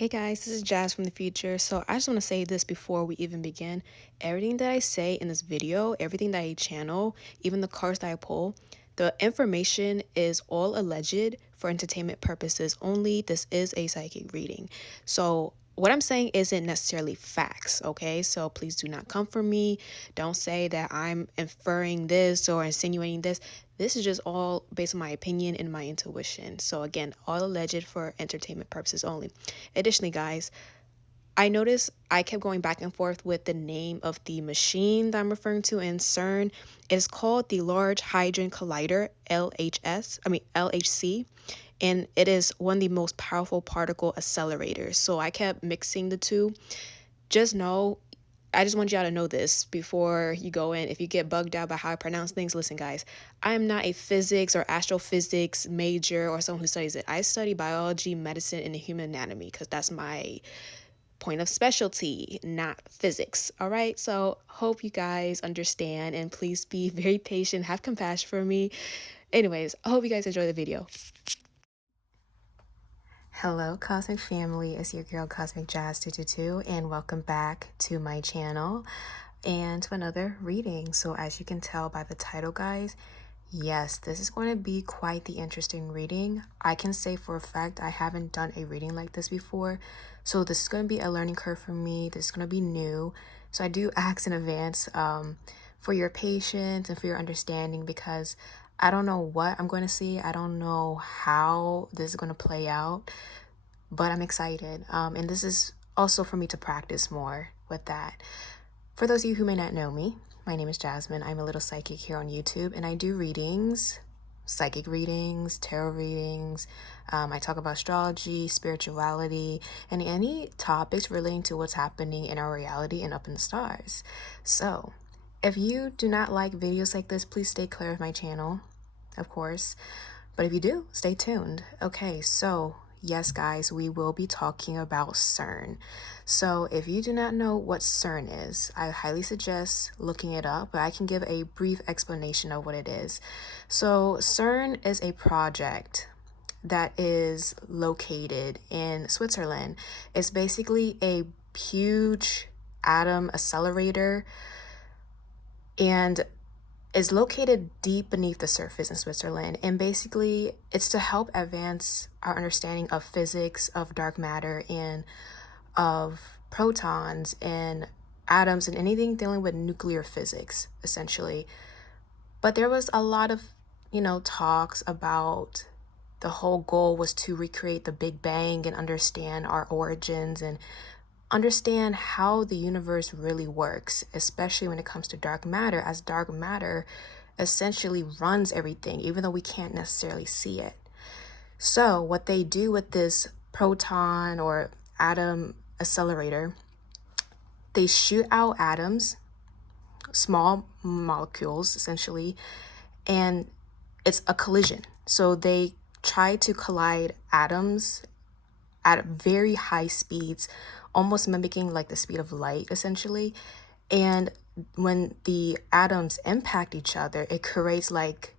Hey guys, this is Jazz from the future. So I just want to say this before we even begin. Everything that I say in this video, everything that I channel, even the cards that I pull, the information is all alleged for entertainment purposes only. This is a psychic reading. So what I'm saying isn't necessarily facts, okay? So please do not come for me. Don't say that I'm inferring this or insinuating this. This is just all based on my opinion and my intuition. So again, all alleged for entertainment purposes only. Additionally, guys, I noticed I kept going back and forth with the name of the machine that I'm referring to in CERN. It is called the Large Hadron Collider, LHC, and it is one of the most powerful particle accelerators. So I kept mixing the two. Just know, I just want y'all to know this before you go in. If you get bugged out by how I pronounce things, listen, guys, I am not a physics or astrophysics major or someone who studies it. I study biology, medicine, and the human anatomy because that's my point of specialty, not physics. All right. So, hope you guys understand and please be very patient, have compassion for me. Anyways, I hope you guys enjoy the video. Hello, Cosmic Family. It's your girl, Cosmic Jazz 222, and welcome back to my channel and to another reading. So, as you can tell by the title, guys, yes, this is going to be quite the interesting reading. I can say for a fact I haven't done a reading like this before. So this is going to be a learning curve for me. This is going to be new. So I do ask in advance for your patience and for your understanding because I don't know what I'm going to see. I don't know how this is going to play out, but I'm excited. And this is also for me to practice more with that. For those of you who may not know me, my name is Jasmine. I'm a little psychic here on YouTube, and I do readings, psychic readings, tarot readings. I talk about astrology, spirituality, and any topics relating to what's happening in our reality and up in the stars. So, if you do not like videos like this, please stay clear of my channel, of course. But if you do, stay tuned. Okay, so yes, guys, we will be talking about CERN. So if you do not know what CERN is, I highly suggest looking it up, but I can give a brief explanation of what it is. So CERN is a project that is located in Switzerland. It's basically a huge atom accelerator and is located deep beneath the surface in Switzerland. And basically, it's to help advance our understanding of physics, of dark matter, and of protons and atoms and anything dealing with nuclear physics, essentially. But there was a lot of, talks about the whole goal was to recreate the Big Bang and understand our origins and understand how the universe really works, especially when it comes to dark matter, as dark matter essentially runs everything, even though we can't necessarily see it. So, what they do with this proton or atom accelerator, they shoot out atoms, small molecules essentially, and it's a collision. So, they try to collide atoms at very high speeds, almost mimicking like the speed of light, essentially. And when the atoms impact each other, it creates like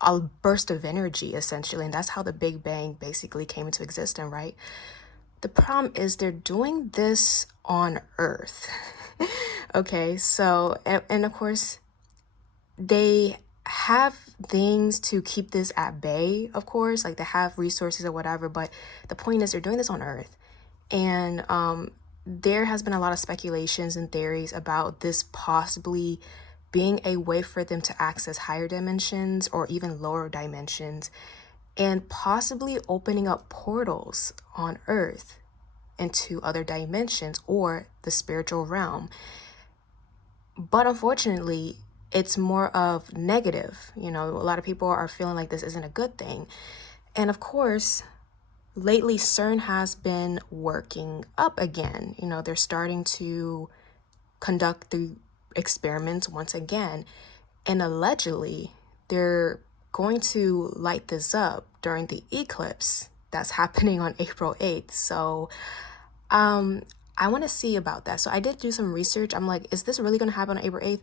a burst of energy, essentially. And that's how the Big Bang basically came into existence, right? The problem is they're doing this on Earth. Okay, so, and of course, they have things to keep this at bay, of course, like they have resources or whatever, but the point is they're doing this on Earth. And there has been a lot of speculations and theories about this possibly being a way for them to access higher dimensions or even lower dimensions, and possibly opening up portals on Earth into other dimensions or the spiritual realm. But unfortunately, it's more of negative. A lot of people are feeling like this isn't a good thing. And of course, lately CERN has been working up again. They're starting to conduct the experiments once again. And allegedly, they're going to light this up during the eclipse that's happening on April 8th. So, I want to see about that. So I did do some research. I'm like, is this really going to happen on April 8th?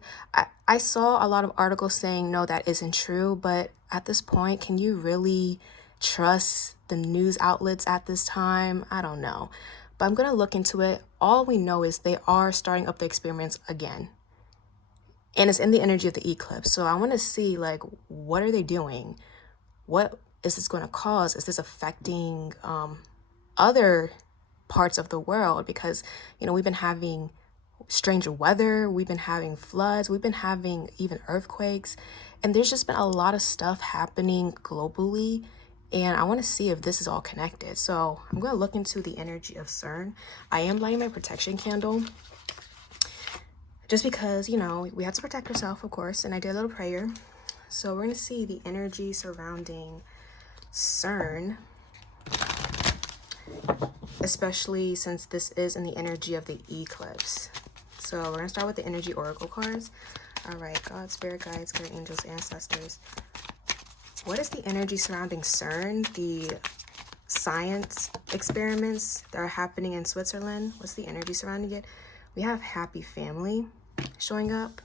I saw a lot of articles saying, no, that isn't true. But at this point, can you really trust the news outlets at this time. I don't know. But I'm going to look into it. All we know is they are starting up the experiments again. And it's in the energy of the eclipse. So I want to see, like, what are they doing? What is this going to cause? Is this affecting other parts of the world? Because, you know, we've been having strange weather, we've been having floods, we've been having even earthquakes, and there's just been a lot of stuff happening globally, and I want to see if this is all connected. So I'm going to look into the energy of CERN. I am lighting my protection candle just because, you know, we have to protect ourselves, of course, and I did a little prayer. So we're going to see the energy surrounding CERN, especially since this is in the energy of the eclipse. So we're going to start with the energy oracle cards. All right, God, spirit guides, guardian angels, ancestors. What is the energy surrounding CERN, the science experiments that are happening in Switzerland? What's the energy surrounding it? We have happy family showing up.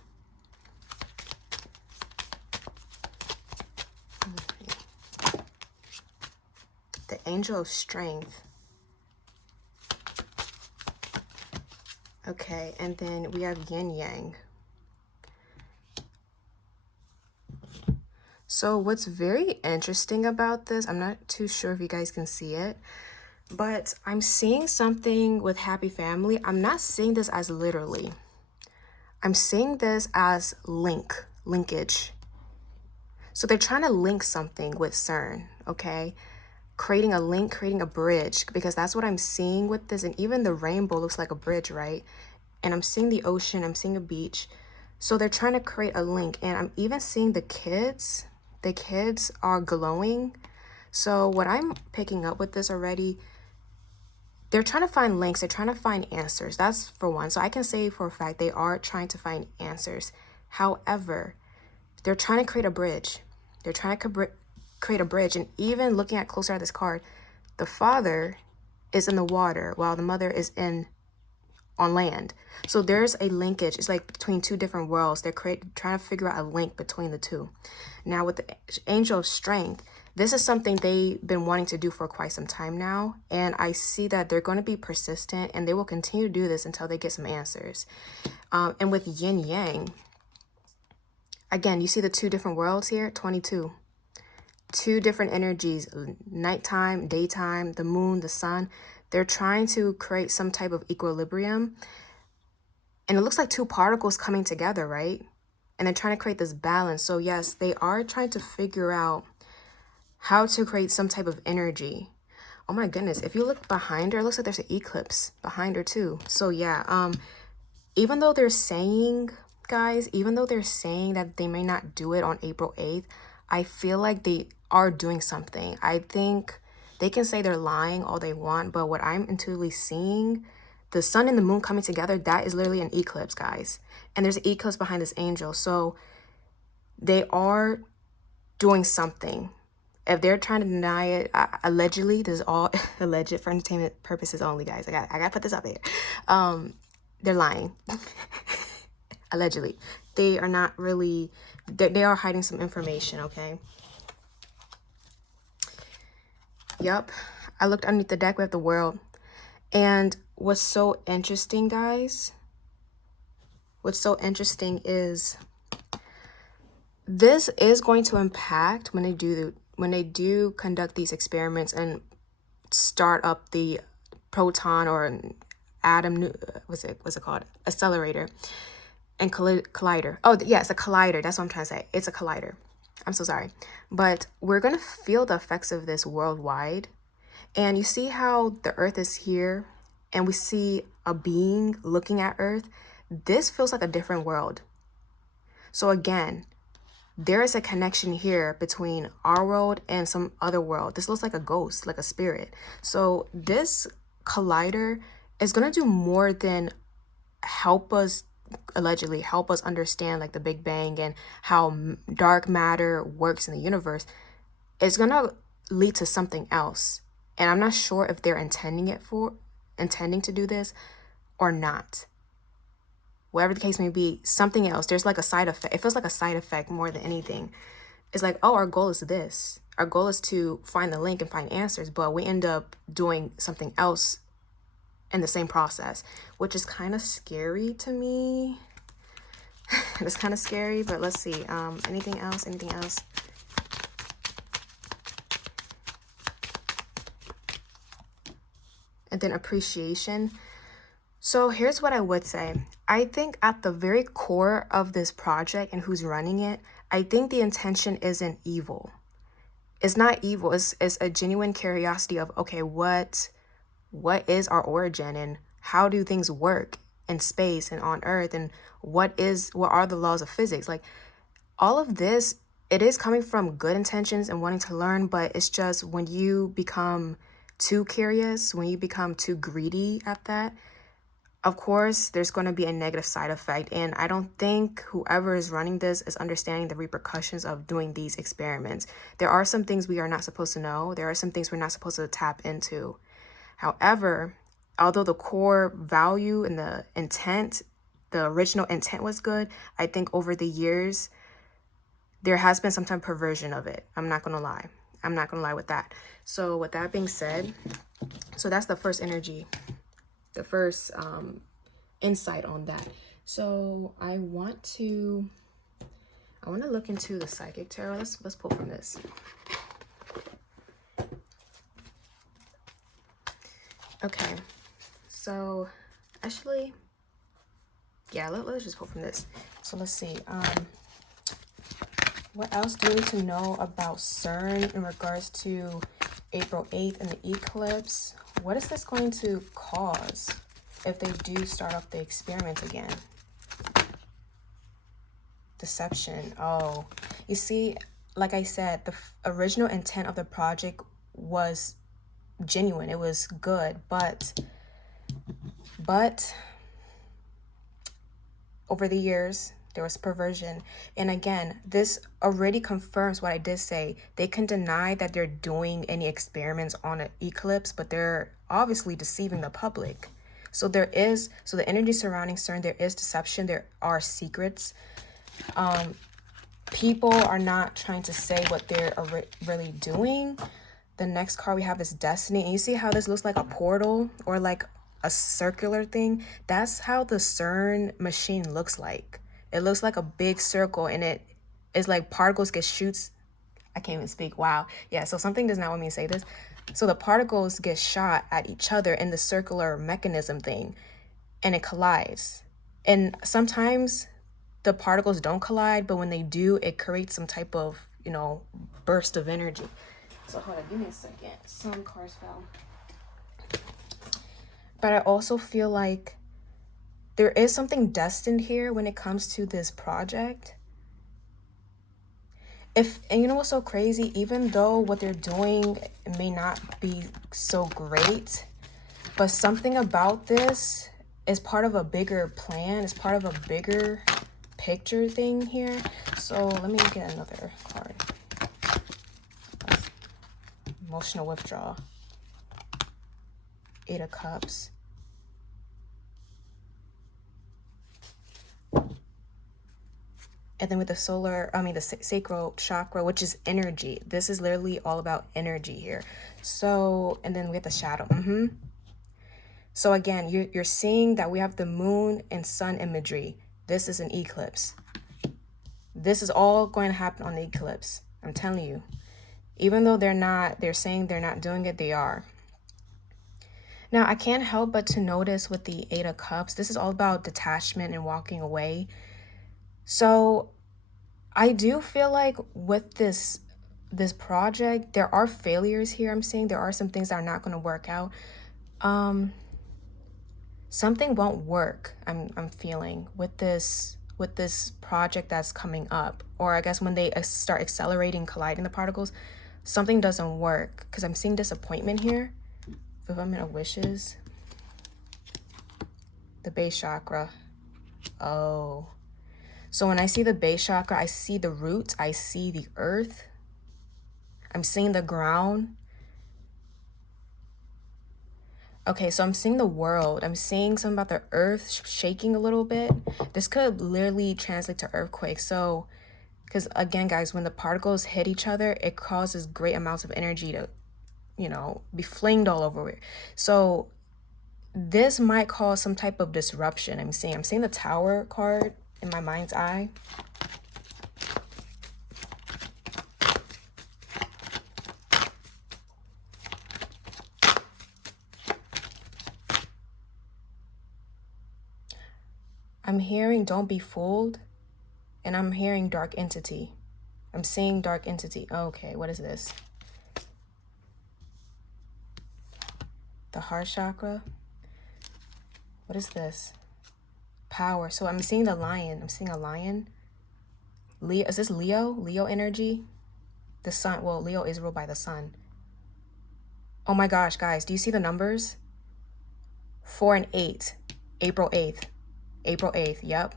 The angel of strength. Okay, and then we have yin yang. So what's very interesting about this, I'm not too sure if you guys can see it, but I'm seeing something with happy family. I'm not seeing this as literally. I'm seeing this as linkage. So they're trying to link something with CERN, okay? Creating a link, creating a bridge, because that's what I'm seeing with this. And even the rainbow looks like a bridge, right? And I'm seeing the ocean, I'm seeing a beach. So they're trying to create a link. And I'm even seeing the kids are glowing. So what I'm picking up with this already, they're trying to find links, they're trying to find answers. That's for one. So I can say for a fact they are trying to find answers. However, they're trying to create a bridge. They're trying to create a bridge. And even looking at closer at this card, the father is in the water while the mother is on land. So there's a linkage. It's like between two different worlds. They're trying to figure out a link between the two. Now with the angel of strength, this is something they've been wanting to do for quite some time now. And I see that they're going to be persistent and they will continue to do this until they get some answers. And with yin yang, again, you see the two different worlds here, 22. Two different energies, nighttime, daytime, the moon, the sun. They're trying to create some type of equilibrium. And it looks like two particles coming together, right? And they're trying to create this balance. So yes, they are trying to figure out how to create some type of energy. Oh my goodness, if you look behind her, it looks like there's an eclipse behind her too. So yeah, even though they're saying, guys, even though they're saying that they may not do it on April 8th, I feel like they are doing something. I think they can say they're lying all they want, but what I'm intuitively seeing, the sun and the moon coming together, that is literally an eclipse, guys. And there's an eclipse behind this angel. So they are doing something. If they're trying to deny it, allegedly, this is all alleged for entertainment purposes only, guys. I gotta put this out there. They're lying. Allegedly. They are not really, they are hiding some information, okay? Yep. I looked underneath the deck, we have the world. And what's so interesting, guys, what's so interesting is this is going to impact when they do conduct these experiments and start up the proton or atom, what's it called? Accelerator and collider. Oh, yes, a collider. That's what I'm trying to say. It's a collider. I'm so sorry. But we're going to feel the effects of this worldwide. And you see how the earth is here and we see a being looking at earth. This feels like a different world. So again, there is a connection here between our world and some other world. This looks like a ghost, like a spirit. So this collider is going to do more than help us, allegedly help us understand like the Big Bang and how dark matter works in the universe. It's going to lead to something else. And I'm not sure if they're intending to do this or not. Whatever the case may be, something else. There's like a side effect. It feels like a side effect more than anything. It's like, oh, our goal is this. our goal is to find the link and find answers, but we end up doing something else in the same process, which is kind of scary to me. It's kind of scary, but let's see. Anything else? Anything else? And then appreciation. So here's what I would say. I think at the very core of this project and who's running it, I think the intention isn't evil. It's not evil. It's a genuine curiosity of, okay, what is our origin and how do things work in space and on Earth, and what are the laws of physics? Like, all of this, it is coming from good intentions and wanting to learn, but it's just when you become too curious, when you become too greedy at that, of course, there's going to be a negative side effect. And I don't think whoever is running this is understanding the repercussions of doing these experiments. There are some things we are not supposed to know. There are some things we're not supposed to tap into. However, although the core value and the intent, the original intent was good, I think over the years, there has been some type of perversion of it. I'm not going to lie. I'm not going to lie with that. So with that being said, so that's the first energy, the first insight on that. So I want to look into the psychic tarot. Let's pull from this. Okay, so actually, yeah, let's just pull from this. So let's see. What else do we need to know about CERN in regards to April 8th and the eclipse? What is this going to cause if they do start up the experiment again? Deception. Oh, you see, like I said, the original intent of the project was genuine. It was good, but over the years, there was perversion. And again, this already confirms what I did say. They can deny that they're doing any experiments on an eclipse, but they're obviously deceiving the public. So the energy surrounding CERN, there is deception. There are secrets. People are not trying to say what they're really doing. The next card we have is Destiny. And you see how this looks like a portal or like a circular thing? That's how the CERN machine looks like. It looks like a big circle, and it is like particles get shoots. I can't even speak. Wow. Yeah, so something does not want me to say this. So the particles get shot at each other in the circular mechanism thing, and it collides. And sometimes the particles don't collide, but when they do, it creates some type of, burst of energy. So hold on, give me a second. Some cards fell. But I also feel like there is something destined here when it comes to this project. And you know what's so crazy? Even though what they're doing may not be so great, but something about this is part of a bigger plan. It's part of a bigger picture thing here. So let me get another card. Emotional withdrawal. 8 of Cups. And then with the the sacral chakra, which is energy. This is literally all about energy here. So, and then we have the shadow. So again, you're seeing that we have the moon and sun imagery. This is an eclipse. This is all going to happen on the eclipse. I'm telling you. Even though they're saying they're not doing it, they are. Now, I can't help but to notice with the 8 of Cups, this is all about detachment and walking away. So I do feel like with this project, there are failures here. I'm saying there are some things that are not going to work out. Something won't work. I'm feeling with this project that's coming up, or I guess when they start accelerating, colliding the particles, something doesn't work because I'm seeing disappointment here. Fulfillment of wishes. The base chakra. Oh. So when I see the base chakra, I see the roots, I see the earth. I'm seeing the ground. Okay, so I'm seeing the world. I'm seeing something about the earth shaking a little bit. This could literally translate to earthquake. So Because again, guys, when the particles hit each other, it causes great amounts of energy to, you know, be flinged all over it. So this might cause some type of disruption. I'm seeing the Tower card in my mind's eye. I'm hearing don't be fooled, and I'm hearing dark entity. I'm seeing dark entity. Okay, what is this? The heart chakra. What is this? Power. So I'm seeing the lion. I'm seeing a lion. Leo, is this Leo? Leo energy? The sun. Well, Leo is ruled by the sun. Oh my gosh, guys. Do you see the numbers? 4 and 8. April 8th. April 8th. Yep.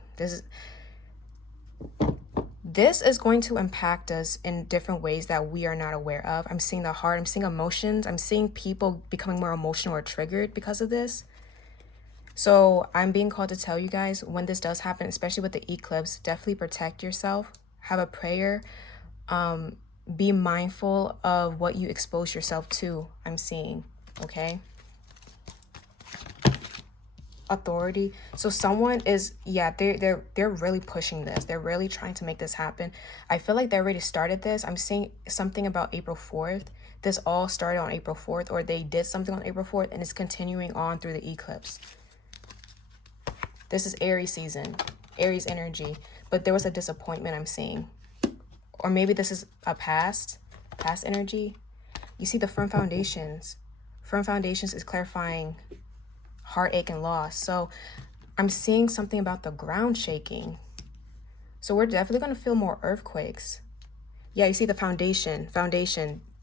This is going to impact us in different ways that we are not aware of. I'm seeing the heart. I'm seeing emotions. I'm seeing people becoming more emotional or triggered because of this. So I'm being called to tell you guys, when this does happen, especially with the eclipse, definitely protect yourself. Have a prayer. Be mindful of what you expose yourself to. I'm seeing. Okay. Authority. So someone is, yeah, they're really pushing this. They're really trying to make this happen. I feel like they already started this. I'm seeing something about April 4th. This all started on April 4th, or they did something on April 4th, and it's continuing on through the eclipse. This is Aries season, Aries energy, but there was a disappointment I'm seeing. Or maybe this is a past energy. You see the firm foundations. Firm foundations is clarifying heartache and loss. So I'm seeing something about the ground shaking. So we're definitely going to feel more earthquakes. Yeah, you see the foundation.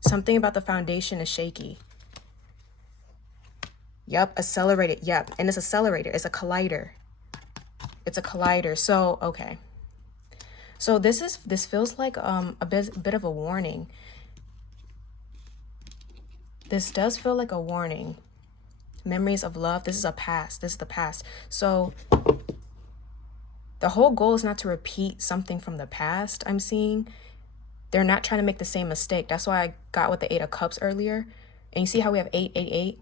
Something about the foundation is shaky. Yep, accelerated. Yep, and it's accelerator. It's a collider. So, okay. So this feels like a bit of a warning. This does feel like a warning. Memories of love. This is the past. So the whole goal is not to repeat something from the past. I'm seeing they're not trying to make the same mistake. That's why I got with the 8 of Cups earlier. And you see how we have 888?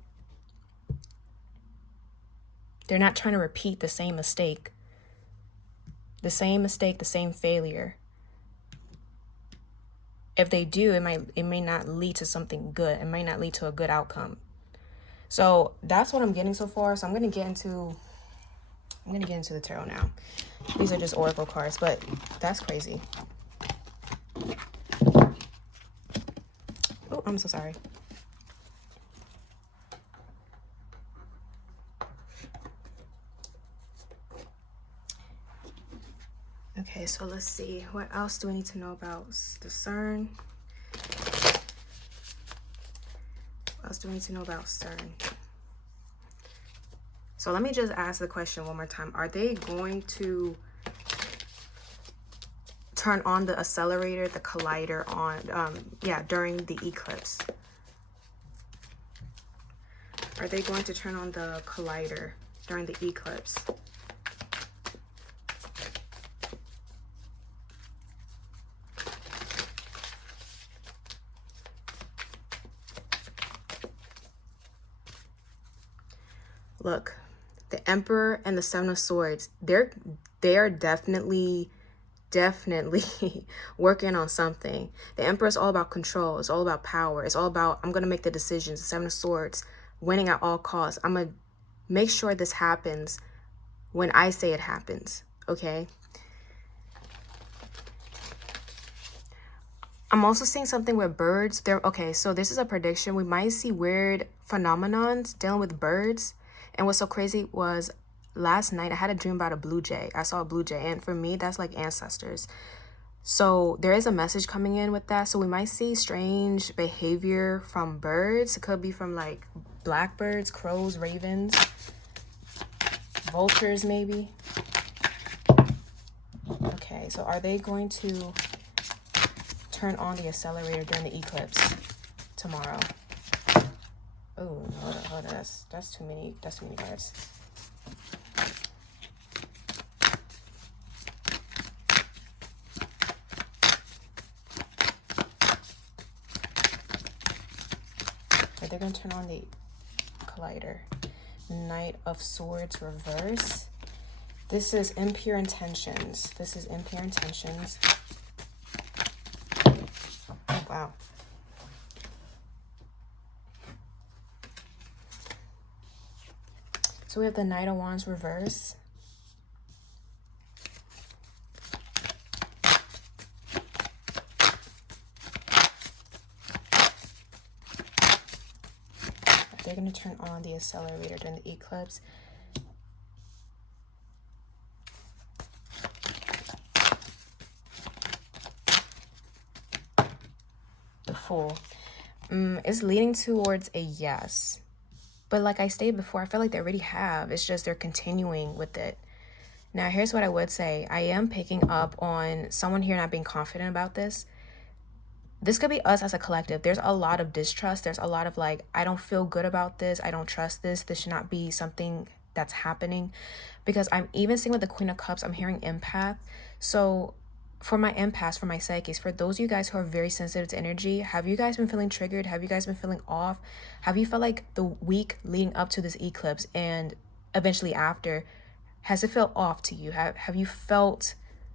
They're not trying to repeat the same mistake. The same failure. If they do, it may not lead to something good. It might not lead to a good outcome. So that's what I'm getting so far. So I'm gonna get into the tarot now. These are just oracle cards, but that's crazy. Oh, I'm so sorry. Okay, so let's see. What else do we need to know about the CERN? What else do we need to know about CERN? So let me just ask the question one more time. Are they going to turn on the accelerator, the collider during the eclipse? Are they going to turn on the collider during the eclipse? Look, the Emperor and the Seven of Swords, they are definitely working on something. The Emperor is all about control. It's all about power. It's all about, I'm going to make the decisions. The Seven of Swords, winning at all costs. I'm going to make sure this happens when I say it happens. Okay? I'm also seeing something with birds. Okay, so this is a prediction. We might see weird phenomenons dealing with birds. And what's so crazy was last night I had a dream about a blue jay. I saw a blue jay, and for me, that's like ancestors. So there is a message coming in with that. So we might see strange behavior from birds. It could be from like blackbirds, crows, ravens, vultures maybe. Okay, so are they going to turn on the accelerator during the eclipse tomorrow? Oh, hold on. That's too many cards. they're going to turn on the collider. Knight of Swords reverse. This is impure intentions. This is impure intentions. Oh, wow. So we have the Knight of Wands reverse. They're going to turn on the accelerator during the eclipse. The Fool. It's leading towards a yes. But like I stated before, I feel like they already have. It's just they're continuing with it. Now, here's what I would say. I am picking up on someone here not being confident about this. This could be us as a collective. There's a lot of distrust. There's a lot of like, I don't feel good about this. I don't trust this. This should not be something that's happening. Because I'm even seeing with the Queen of Cups, I'm hearing empath. So for my empaths, for my psychics, for those of you guys who are very sensitive to energy, have you guys been feeling triggered? Have you guys been feeling off? Have you felt like the week leading up to this eclipse and eventually after, has it felt off to you? Have you felt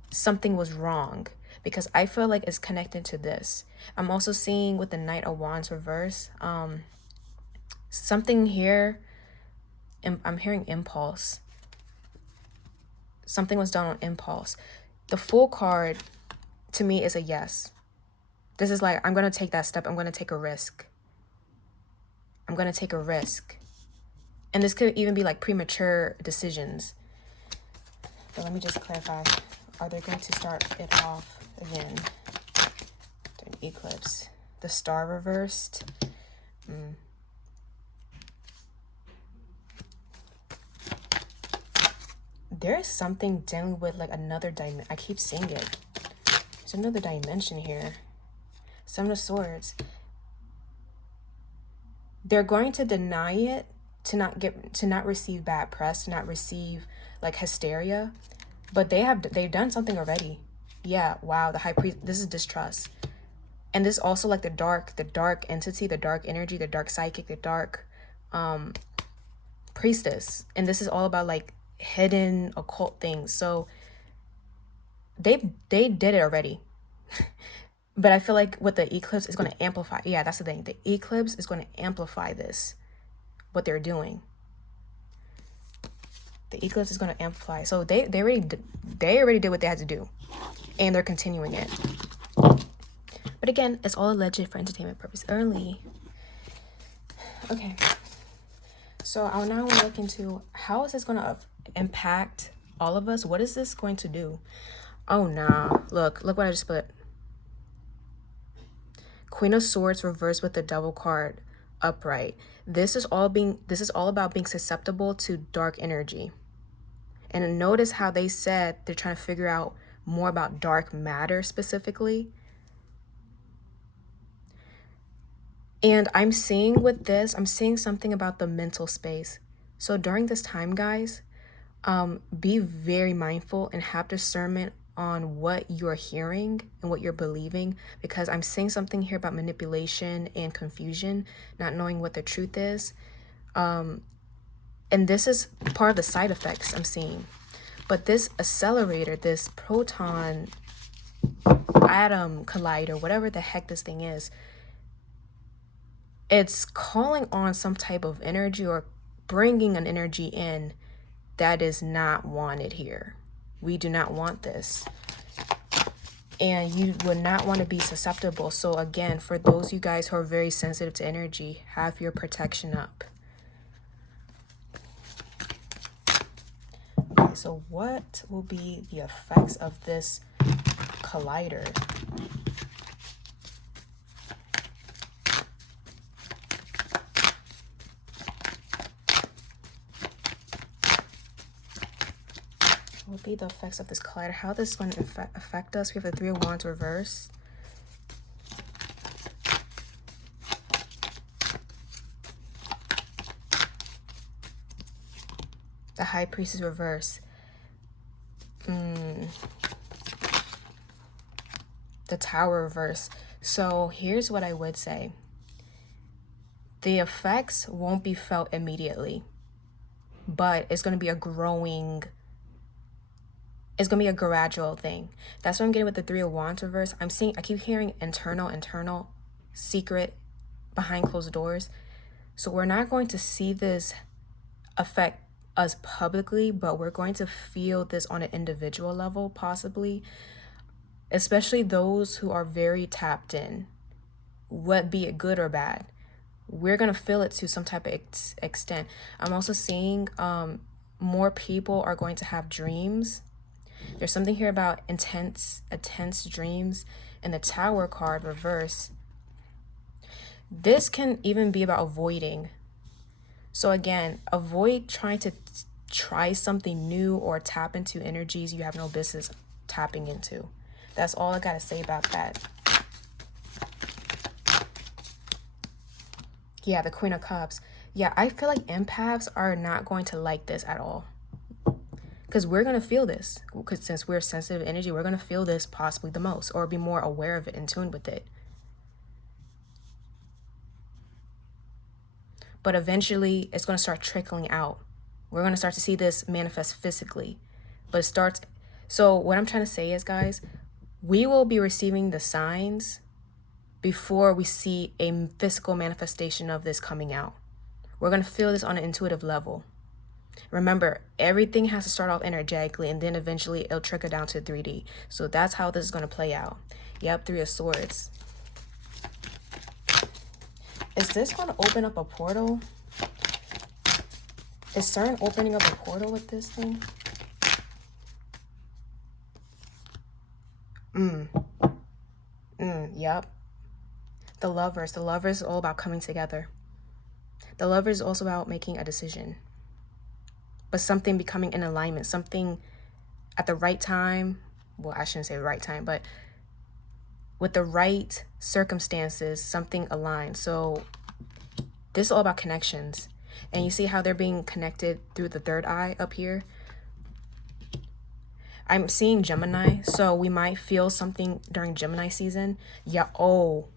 something was wrong? Because I feel like it's connected to this. I'm also seeing with the Knight of Wands reverse, something here, I'm hearing impulse. Something was done on impulse. The Fool card, to me, is a yes. This is like, I'm going to take that step. I'm going to take a risk. I'm going to take a risk. And this could even be like premature decisions. But let me just clarify. Are they going to start it off again during eclipse? The Star reversed. There is something dealing with like another dimension. I keep seeing it. There's another dimension here. Seven of Swords. They're going to deny it to not receive bad press, to not receive like hysteria. But they've done something already. Yeah, wow, the High Priest, this is distrust. And this is also like the dark entity, the dark energy, the dark psychic, the dark priestess. And this is all about like hidden occult things. So they did it already. But I feel like with the eclipse is going to amplify. Yeah, that's the thing. The eclipse is going to amplify this, what they're doing. The eclipse is going to amplify. So they already did what they had to do, and they're continuing it. But again, it's all alleged for entertainment purpose only. Okay. So I now want to look into how is this going to impact all of us? What is this going to do? Oh, nah. Look what I just put. Queen of Swords reversed with the Devil card upright. This is all about being susceptible to dark energy. And notice how they said they're trying to figure out more about dark matter specifically. And I'm seeing with this, I'm seeing something about the mental space. So during this time, guys, be very mindful and have discernment on what you're hearing and what you're believing, because I'm seeing something here about manipulation and confusion, not knowing what the truth is. And this is part of the side effects I'm seeing. But this accelerator, this proton atom collider, whatever the heck this thing is, it's calling on some type of energy or bringing an energy in that is not wanted here. We do not want this. And you would not want to be susceptible. So again, for those of you guys who are very sensitive to energy, have your protection up. Okay, so what will be the effects of this collider? What will be the effects of this collider? How this is going to affect us? We have the Three of Wands reversed. The High Priestess reverse. The Tower reverse. So here's what I would say. the effects won't be felt immediately, but it's going to be a gradual thing. That's what I'm getting with the Three of Wands reverse. I keep hearing internal, secret, behind closed doors. So we're not going to see this affect us publicly, but we're going to feel this on an individual level, possibly, especially those who are very tapped in, be it good or bad. We're going to feel it to some type of extent. I'm also seeing more people are going to have dreams. There's something here about intense dreams. And the Tower card reverse. This can even be about avoiding. So again, avoid trying to try something new or tap into energies you have no business tapping into. That's all I got to say about that. Yeah, the Queen of Cups. Yeah, I feel like empaths are not going to like this at all. Because we're going to feel this. Because since we're sensitive energy, we're going to feel this possibly the most, or be more aware of it, in tune with it. But eventually, it's going to start trickling out. We're going to start to see this manifest physically. But it starts... So what I'm trying to say is, guys, we will be receiving the signs before we see a physical manifestation of this coming out. We're going to feel this on an intuitive level. Remember, everything has to start off energetically, and then eventually it'll trickle down to 3D. So that's how this is going to play out. Yep, Three of Swords. Is this going to open up a portal? Is CERN opening up a portal with this thing? Yep. The Lovers. The Lovers is all about coming together. The Lovers is also about making a decision. But something becoming in alignment. Something at the right time. Well, I shouldn't say the right time, but with the right circumstances, something aligned. So this is all about connections. And you see how they're being connected through the third eye up here? I'm seeing Gemini, so we might feel something during Gemini season. Yeah, oh.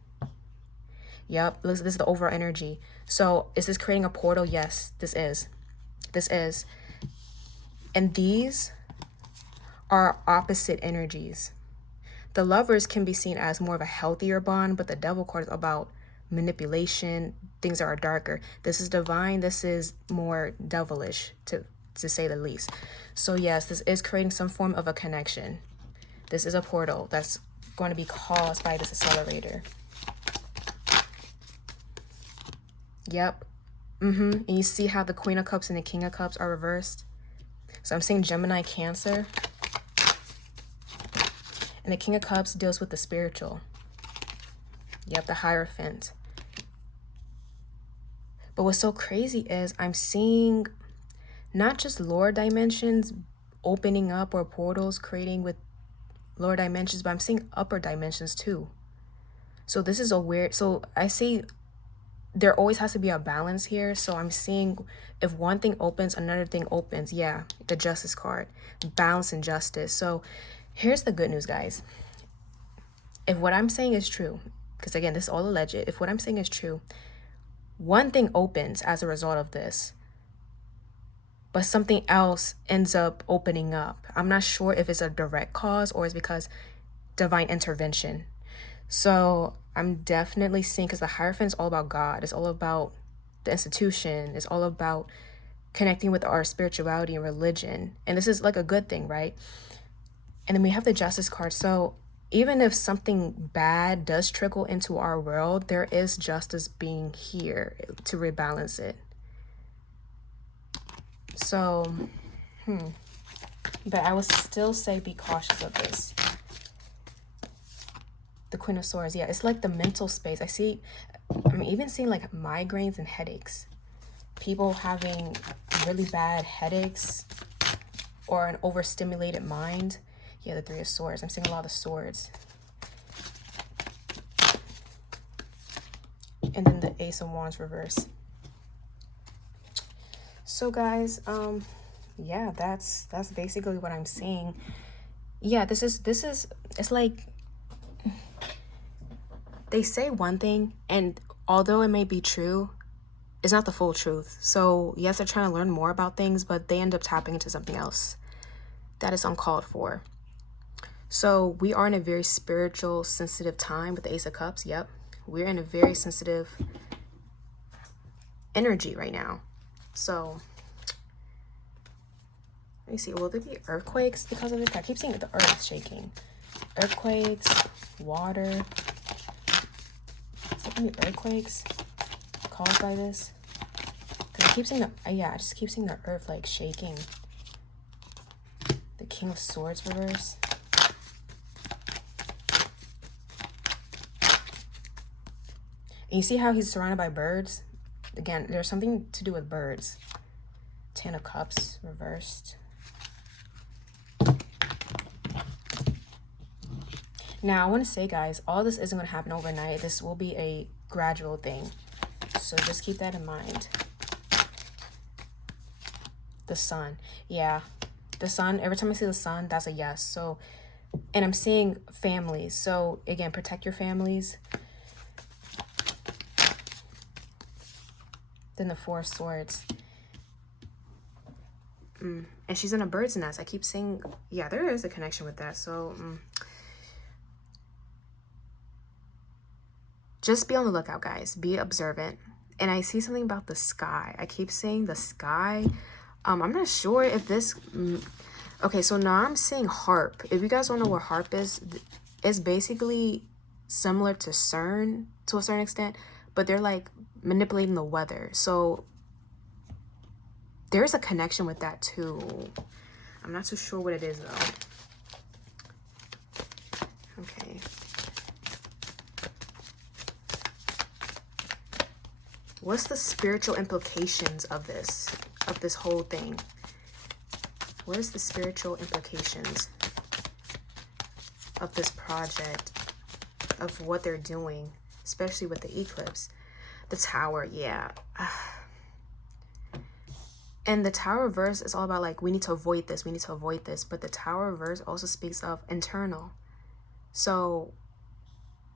Yep, this is the overall energy. So is this creating a portal? Yes, this is. This is. And these are opposite energies. The Lovers can be seen as more of a healthier bond, but the Devil card is about manipulation, things that are darker. This is divine, this is more devilish, to say the least. So yes, this is creating some form of a connection. This is a portal that's going to be caused by this accelerator. Yep. And you see how the Queen of Cups and the King of Cups are reversed? So I'm seeing Gemini, Cancer. And the King of Cups deals with the spiritual. Yep, the Hierophant. But what's so crazy is I'm seeing not just lower dimensions opening up or portals creating with lower dimensions, but I'm seeing upper dimensions too. So this is a weird... So I see there always has to be a balance here. So I'm seeing if one thing opens, another thing opens. Yeah, the Justice card. Balance and justice. So here's the good news, guys. If what I'm saying is true, because again, this is all alleged. If what I'm saying is true, one thing opens as a result of this, but something else ends up opening up. I'm not sure if it's a direct cause or it's because divine intervention. So I'm definitely seeing, because the Hierophant is all about God. It's all about the institution. It's all about connecting with our spirituality and religion. And this is like a good thing, right? And then we have the Justice card. So even if something bad does trickle into our world, there is justice being here to rebalance it. So, but I would still say be cautious of this. The Queen of Swords, yeah, it's like the mental space. I'm even seeing like migraines and headaches. People having really bad headaches or an overstimulated mind. Yeah, the Three of Swords. I'm seeing a lot of swords. And then the Ace of Wands reverse. So guys, yeah, that's basically what I'm seeing. Yeah, this is it's like they say one thing, and although it may be true, it's not the full truth. So yes, they're trying to learn more about things, but they end up tapping into something else that is uncalled for. So we are in a very spiritual, sensitive time with the Ace of Cups. Yep. We're in a very sensitive energy right now. So let me see. Will there be earthquakes because of this? I keep seeing the earth shaking. Earthquakes, water. Is there gonna be earthquakes caused by this? Because I keep seeing I just keep seeing the earth like shaking. The King of Swords reverse. And you see how he's surrounded by birds? Again, there's something to do with birds. Ten of Cups reversed. Now, I want to say, guys, all this isn't going to happen overnight. This will be a gradual thing. So just keep that in mind. The sun. Yeah. The sun. Every time I see the sun, that's a yes. So, and I'm seeing families. So, again, protect your families. Then the Four of Swords. And she's in a bird's nest. I keep saying, yeah, there is a connection with that. So, just be on the lookout, guys. Be observant. And I see something about the sky. I keep saying the sky. I'm not sure if this... Okay, so now I'm seeing harp. If you guys don't know what harp is, it's basically similar to CERN to a certain extent. But they're like manipulating the weather. So there's a connection with that too. I'm not too sure what it is though. Okay. What's the spiritual implications of this whole thing? What is the spiritual implications of this project, of what they're doing, especially with the eclipse? The Tower, yeah. And the Tower reverse is all about like, we need to avoid this, we need to avoid this. But the Tower reverse also speaks of internal. So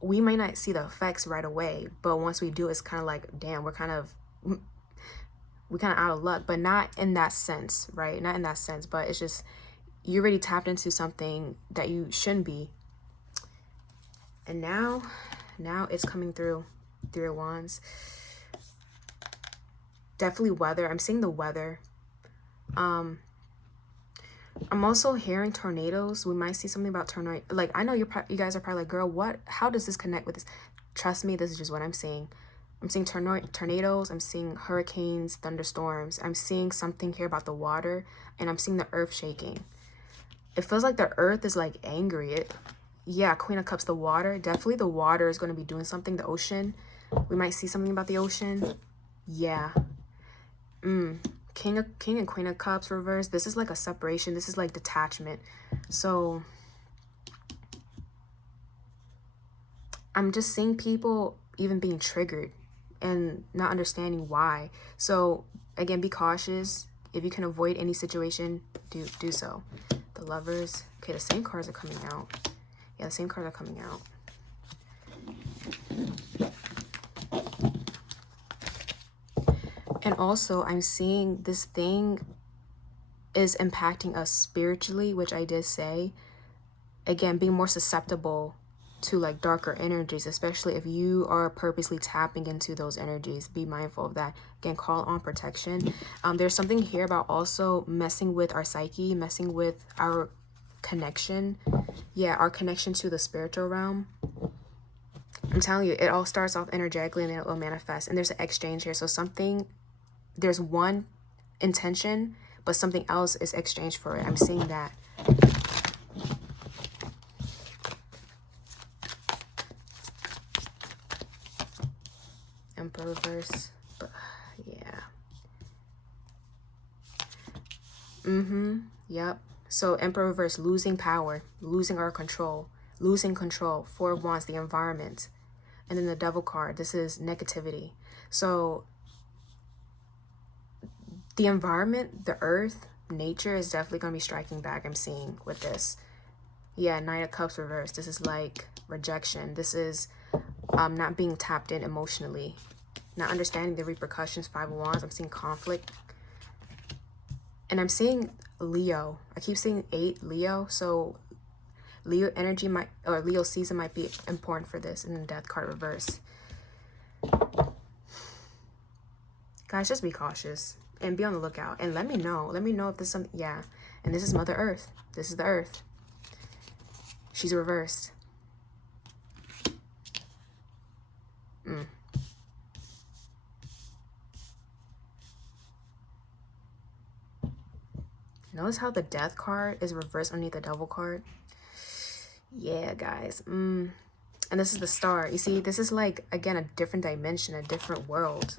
we might not see the effects right away, but once we do, it's kind of like, damn, we're kind of out of luck, but not in that sense, right? Not in that sense, but it's just, you already tapped into something that you shouldn't be. And now it's coming through. Three of Wands. Definitely weather. I'm seeing the weather. I'm also hearing tornadoes. We might see something about tornado. Like, I know you guys are probably like, girl, what? How does this connect with this? Trust me, this is just what I'm seeing. I'm seeing tornadoes. I'm seeing hurricanes, thunderstorms. I'm seeing something here about the water, and I'm seeing the earth shaking. It feels like the earth is like angry. Yeah, Queen of Cups, the water. Definitely the water is going to be doing something. The ocean. We might see something about the ocean. Yeah. King and Queen of Cups reverse. This is like a separation. This is like detachment. So I'm just seeing people even being triggered and not understanding why. So again, be cautious. If you can avoid any situation, do so. The Lovers. Okay, the same cards are coming out. Yeah, the same cards are coming out. And also, I'm seeing this thing is impacting us spiritually, which I did say. Again, being more susceptible to like darker energies, especially if you are purposely tapping into those energies. Be mindful of that. Again, call on protection. There's something here about also messing with our psyche, messing with our connection. Yeah, our connection to the spiritual realm. I'm telling you, it all starts off energetically and then it will manifest. And there's an exchange here. So there's one intention, but something else is exchanged for it. I'm seeing that. Emperor reverse. But yeah. Yep. So Emperor reverse, losing power, losing our control, losing control. Four of Wands, the environment. And then the Devil card, this is negativity. So the environment, the earth, nature is definitely going to be striking back, I'm seeing with this. Yeah, Knight of Cups reversed. This is like rejection. This is not being tapped in emotionally. not understanding the repercussions. 5 of Wands. I'm seeing conflict. And I'm seeing Leo. I keep seeing 8, Leo. So Leo energy might, or Leo season might be important for this. And then Death card reverse. Guys, just be cautious and be on the lookout. And let me know. Let me know if this is something. Yeah. And this is Mother Earth. This is the Earth. She's reversed. Notice how the Death card is reversed underneath the Devil card. Yeah, guys. And this is the Star. You see, this is like, again, a different dimension, a different world.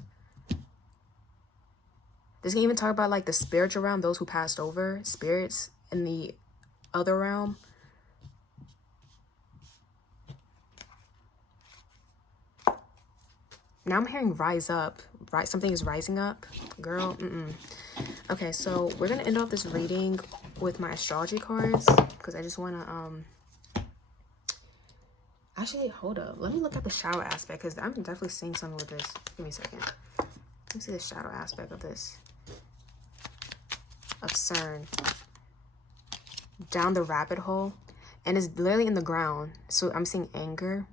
This can even talk about like the spiritual realm, those who passed over, spirits in the other realm. Now I'm hearing rise up. Right, something is rising up. Girl, Okay, so we're going to end off this reading with my astrology cards. Because I just want to, actually, hold up. Let me look at the shadow aspect. Because I'm definitely seeing something with this. Give me a second. Let me see the shadow aspect of this. Of CERN. Down the rabbit hole. And it's literally in the ground. So I'm seeing anger.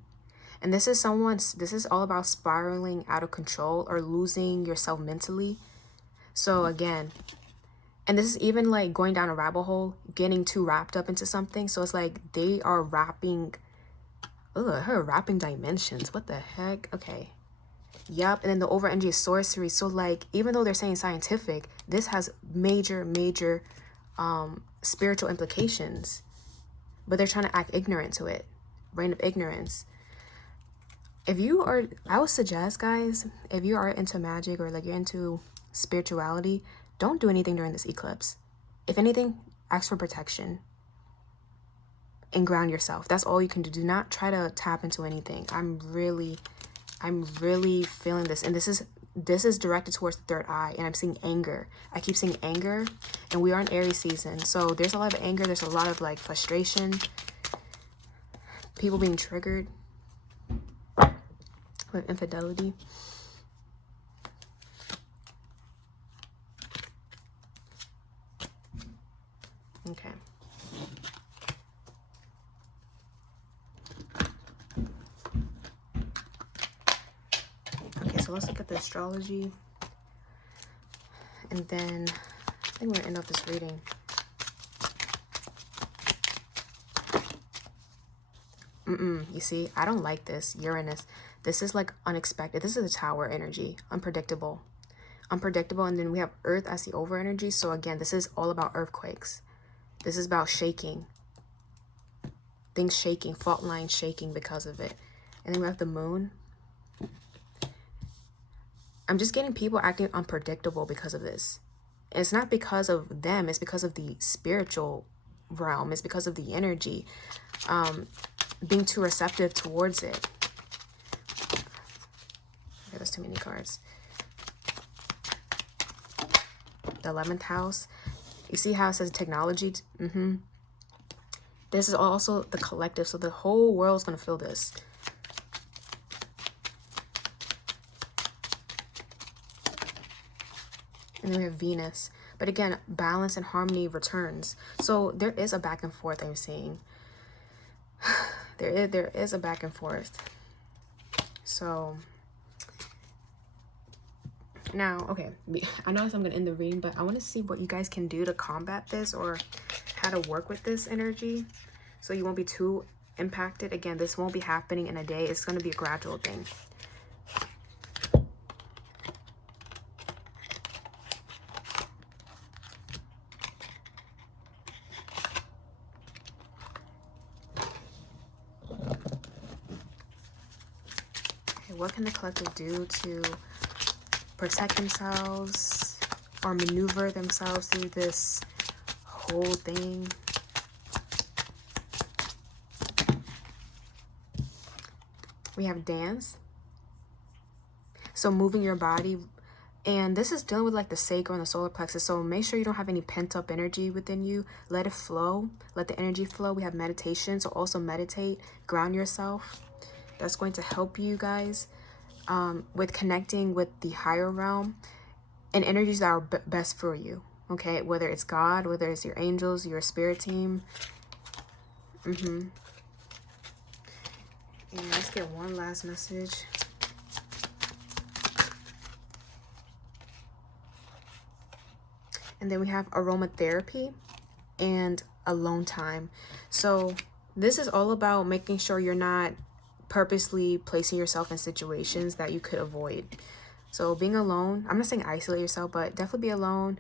And this is all about spiraling out of control or losing yourself mentally. So again, and this is even like going down a rabbit hole, getting too wrapped up into something. So it's like they are wrapping, her wrapping dimensions. What the heck? Okay. Yep. And then the over energy is sorcery. So like, even though they're saying scientific, this has major, major spiritual implications. But they're trying to act ignorant to it. Reign of ignorance. If you are, I would suggest, guys, if you are into magic or like you're into spirituality, don't do anything during this eclipse. If anything, ask for protection and ground yourself. That's all you can do. Do not try to tap into anything. I'm really feeling this. And this is directed towards the third eye, and I'm seeing anger. I keep seeing anger, and we are in Aries season. So there's a lot of anger. There's a lot of like frustration. People being triggered with infidelity. Okay. Okay, so let's look at the astrology. And then I think we're gonna end up this reading. You see, I don't like this. Uranus. This is like unexpected. This is a tower energy. Unpredictable. Unpredictable. And then we have Earth as the over energy. So again, this is all about earthquakes. This is about shaking. Things shaking. Fault lines shaking because of it. And then we have the Moon. I'm just getting people acting unpredictable because of this. And it's not because of them. It's because of the spiritual realm. It's because of the energy. Being too receptive towards it. Okay, that's too many cards. The 11th house. You see how it says technology? This is also the collective. So the whole world's going to feel this. And then we have Venus. But again, balance and harmony returns. So there is a back and forth I'm seeing. There is a back and forth. So now, okay, I know I'm going to end the reading, but I want to see what you guys can do to combat this or how to work with this energy so you won't be too impacted. Again, this won't be happening in a day. It's going to be a gradual thing. What can the collective do to protect themselves or maneuver themselves through this whole thing? We have dance. So moving your body. And this is dealing with like the sacral and the solar plexus. So make sure you don't have any pent up energy within you. Let it flow. Let the energy flow. We have meditation. So also meditate. Ground yourself. That's going to help you guys. with connecting with the higher realm and energies that are best for you. Okay, whether it's God, whether it's your angels, your spirit team. And let's get one last message. And then we have aromatherapy and alone time. So this is all about making sure you're not purposely placing yourself in situations that you could avoid. So being alone, I'm not saying isolate yourself, but definitely be alone.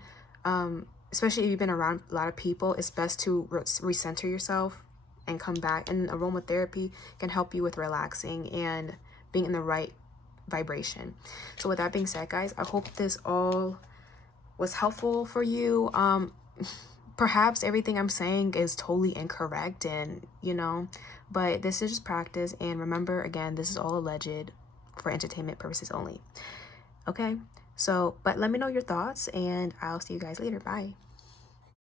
Especially if you've been around a lot of people, it's best to recenter yourself and come back. And aromatherapy can help you with relaxing and being in the right vibration. So with that being said, guys, I hope this all was helpful for you. Perhaps everything I'm saying is totally incorrect, and but this is just practice. And remember, again, this is all alleged for entertainment purposes only. Okay, so but let me know your thoughts, and I'll see you guys later. Bye.